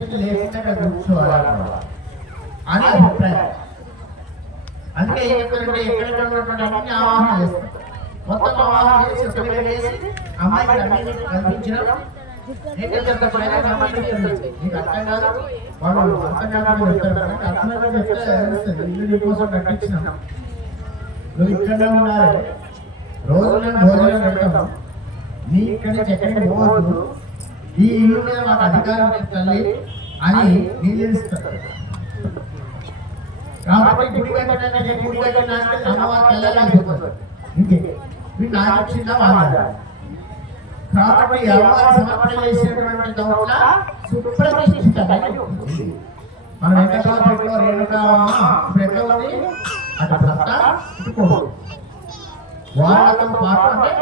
లేకుండా కూర్చోవాలన్నమాట అని అభిప్రాయం అందుకే ఏం చెప్పారంటే ఉన్నటువంటి అన్ని ఆవాహన చేస్తాం మొత్తం ఆవాహన చేసి ఒక వేసి అమ్మాయికి అన్ని కల్పించడం నీకు అర్థం కాదు వాళ్ళు అర్థం కాకుండా చెప్తారు అర్థంగా చెప్తే ఇల్లు కట్టించినాం నువ్వు రోజు నేను భోజనం పెడతాం నీ ఇక్కడ నుంచి ఎక్కడికి పోవద్దు ఈ ఇల్లు మీద మాకు అధికారం లేదు తల్లి అని నిలదీస్తారు కాబట్టి గుడి కట్టడానికి గుడి కట్టడానికి అమ్మవారు తెల్లలేకపోతారు ఇంకే మీరు నాకు వచ్చిందా వాళ్ళ కాబట్టి అమ్మవారి సమర్పణ చేసినటువంటి చోట్ల మన ఉంది భర్త వాళ్ళతో పాటు అంటే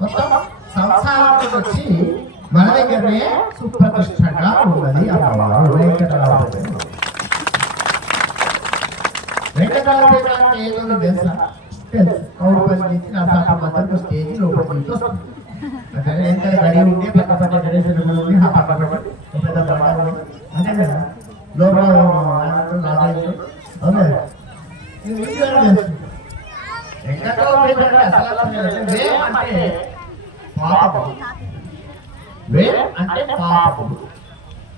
మొత్తం సంసారానికి వచ్చి మన దగ్గరనే సుప్రతిష్టంగా ఉన్నది అమ్మవారు వెంకటరామపేట వెంకటరామపేట అంటే ఏదో తెలుసా తెలుసు నుంచి నా సాప మధ్యలో స్టేజ్ లోపల నుంచి వస్తుంది ఎంత గడి ఉంటే పక్క పక్క గణేశ్వరి ఉంది ఆ పక్క పక్క పెద్ద బండ అంతే కదా లోపల ఆయన అవునా వెంకటరామపేట అసలు అంటే పాపం వే అంటే పాపము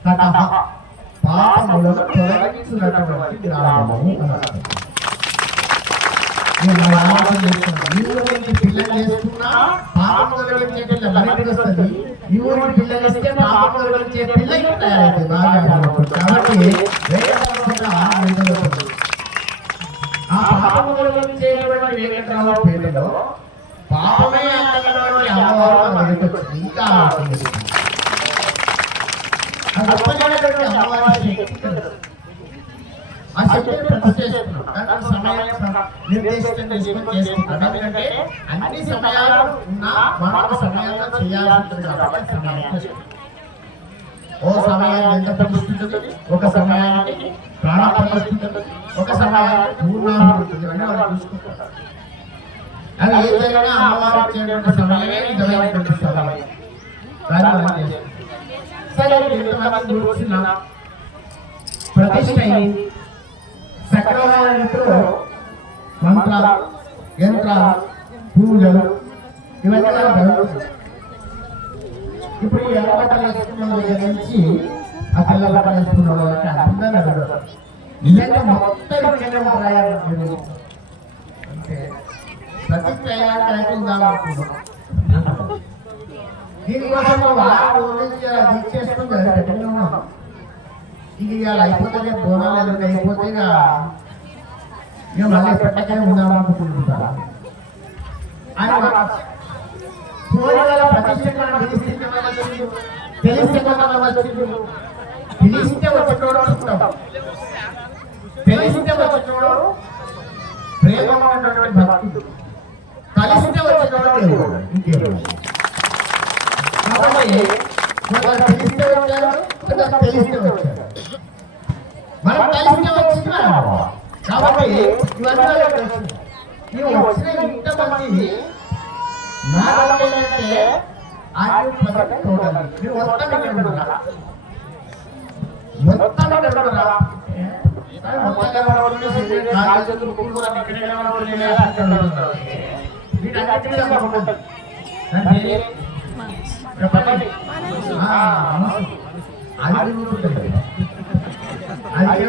కటహ పాపములను తొలగించినటువంటి గ్రామము పిల్లలు పాపం తొలగించే పిల్ల బయటకు వస్తుంది ఈ ఊరికి పిల్లలు ఇస్తే పాపం తొలగించే పిల్ల తయారైంది కాబట్టి ఆ తొలగించేటువంటి పేరులో పాపమే అంతటువంటి అమ్మవారు ఇంకా ఆ శక్తిని సమయాన్ని ఎందుకంటే అన్ని సమయాలు ఉన్నా మనం సమయంలో చేయాల్సింది కాబట్టి సమయాన్ని ఓ సమయాన్ని ఎంత ఒక సమయానికి ప్రాణ ప్రతిష్ఠితుంది ఒక సమయానికి పూర్ణాహుతి అని వాళ్ళు అది ఏదైనా అమ్మవారు ఇచ్చేటువంటి సమయమే నిజమైనటువంటి సమయం దాన్ని మనం కూర్చున్నాం ప్రతిష్ట అయింది. మంత్రాలు యంత్రాలు పూజలు ఇవన్నీ జరుగుతుంది ఇప్పుడు ఈ ఎర్ర వేసుకున్న దగ్గర నుంచి ఆ తెల్ల బట్టలు వేసుకున్న వాళ్ళకి అందంగా జరుగుతుంది నిజంగా మొత్తం కేంద్రం రాయాలి అంటే ప్రతిష్ట అయ్యాక అవుతుందాం అనుకున్నాం దీనికోసం వారం దీక్ష చేసుకుని గట్టిగా ఇది ఇవాళ అయిపోతే బోనాలు ఎల్లుండి అయిపోతే ఇక ఇక మళ్ళీ పెట్టకనే ఉందాం అనుకుంటున్నారా ఆయన పూర్వల తెలిస్తే కొంతమంది వచ్చిండ్రు తెలిస్తే ఉన్నటువంటి భక్తుడు కలిస్తే ఇంకేం కాబట్టి తెలిస్తే వచ్చారు తెలిస్తే వచ్చారు మనం కాబట్టి ఇవన్నీ వచ్చిన ఇంతమంది ఆరు టోటల్ మొత్తం ఇక్కడ మొత్తం ఇక్కడ చెప్పండి. అది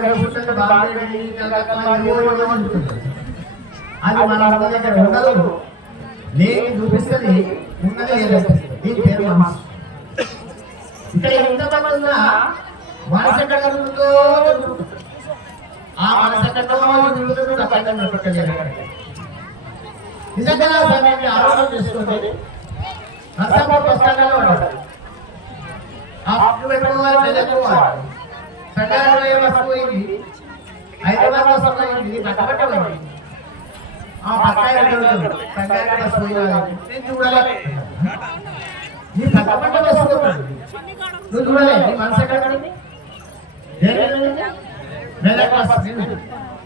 అది మన అర్థం దగ్గర ఉండదు నేను చూపిస్తుంది ఉన్నది దీని పేరు మనసు ఇక్కడ ఎంతమంది ఉన్నా మనసు ఎక్కడ ఆ మనసు ఎక్కడో నిజంగా సమయాన్ని నర్సాపూర్ బస్ స్టాండ్లో ఉన్నాడు పెట్టుకోవాలి పెళ్ళిపోవాలి సంగారెడ్డి పోయే బస్సు హైదరాబాద్ బస్సు పోయింది పక్కపట్టమైంది ఆ పక్కాయ రెండు సంగారెడ్డి నేను చూడాలి. నీ పక్కపట్ట నువ్వు చూడలే. నీ మనసు ఎక్కడ మెదక్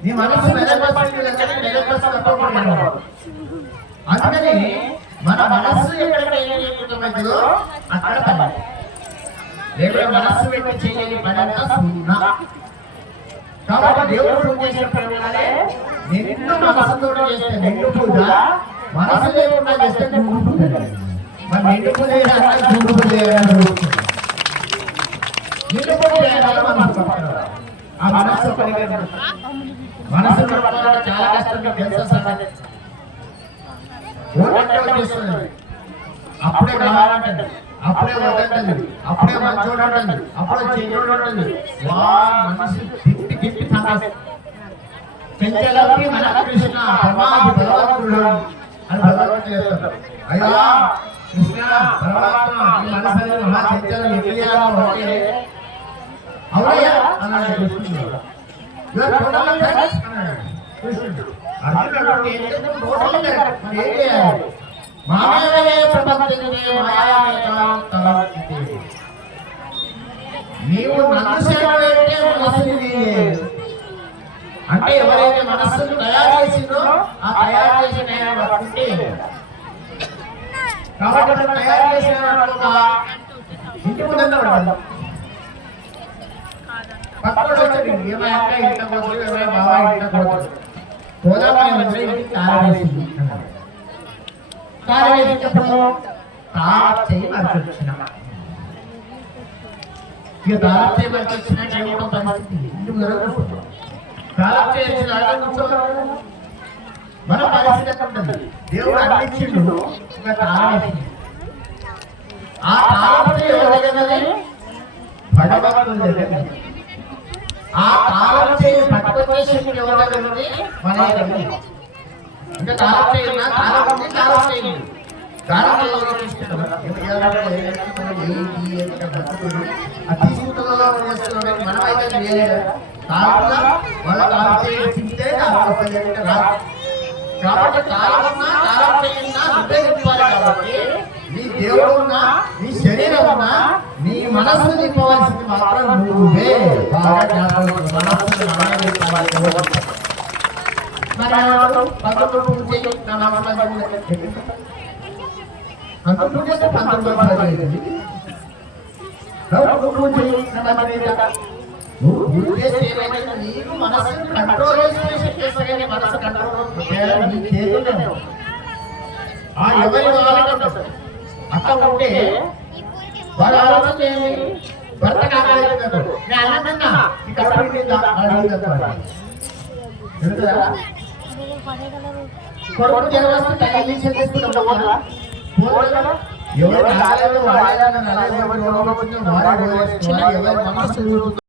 నీ మనసు మెదక్ మెదక్ అందుకని మన మనస్సు ఎక్కడ ఏకీకృతమైందో అక్కడ పని లేకపోతే మనస్సు పెట్టి చేయని పని కాబట్టి దేవుడు చేసిన పనులనే నిన్ను నిండు మనసుతో చేస్తే నిన్ను పూజ మనసు లేకుండా చేస్తే గుండు పూజ. మరి నిన్ను పూజ చేయాలంటే గుండు పూజ చేయాలని నిన్ను పూజ చేయాలని మనసు ఆ మనస్సు పరిగెత్తడం. మనసు చాలా కష్టంగా తెలుసా సార్ అప్పుడే కావాలంటండి అప్పుడే వద్దంటండి అప్పుడే మంచోడు అంటండి అప్పుడే మనసు తిప్పి తిప్పి సంగతి చెంచలకి మన కృష్ణ పరమాది భగవంతుడు అని భగవంతుడు చెప్తాడు అయ్యా కృష్ణ పరమాత్మ ఈ మనసు మహా చెంచలం ఎక్కియాలో అంటే అవునయ్యా అన్నాడు కృష్ణుడు. కృష్ణుడు. నీవు నన్ను సేవలంటే అంటే ఎవరైతే మనస్సును తయారు చేసిందో ఆ తయారు చేసిన కాబట్టి తయారు చేసిన ఇంటి ముందు పక్కన ఏమైనా ఇంట్లో పోతుంది ఏమై బాబా ఇంట్లో పోతుంది పోదామని వచ్చి ఇంటికి తాళం వేసింది మరచి వచ్చిన ఇక తాళం మరచి వచ్చిన ఏమో పరిస్థితి. ఇంటి ముందర కూర్చో. తాళం చేయి మన పరిస్థితి ఎట్లా ఉంటుంది దేవుడు అందించిండు ఇక తాళం ఆ తాళం చేయి ఎవరి దగ్గరది? ఆ తాళం చేయి పట్టుకొచ్చేసి ఎవరి మన అంటే తాళం చేయి తాళం ఉంది తాళం చేయి ఎవరో తీసుకుంటారు. ఆ మనమైతే చేయలేదు. వాళ్ళ చేయి తింటే వస్తుంది కాబట్టి కాబట్టి దేవుడున్నా నీ శరీరం ఉన్నా నీ మనస్సు నింపవలసింది మాత్రం నువ్వే. పంతొమ్మిది నువ్వు చేస్తే నీకు కంట్రోల్ కానీ కంట్రోల్ చేయాలని ఆ ఎవరి వాళ్ళకంటే అట్లా ఉంటే వాళ్ళ ఆలోచన చేయండి భర్త కాలేదు నేను అన్నదన్నా ఈ కడుపు కొడుకు జరగవచ్చు తల్లి చేసుకుంటాం ఎవరు కాలేదు వాడాలని ఎవరు ఎవరు మనసు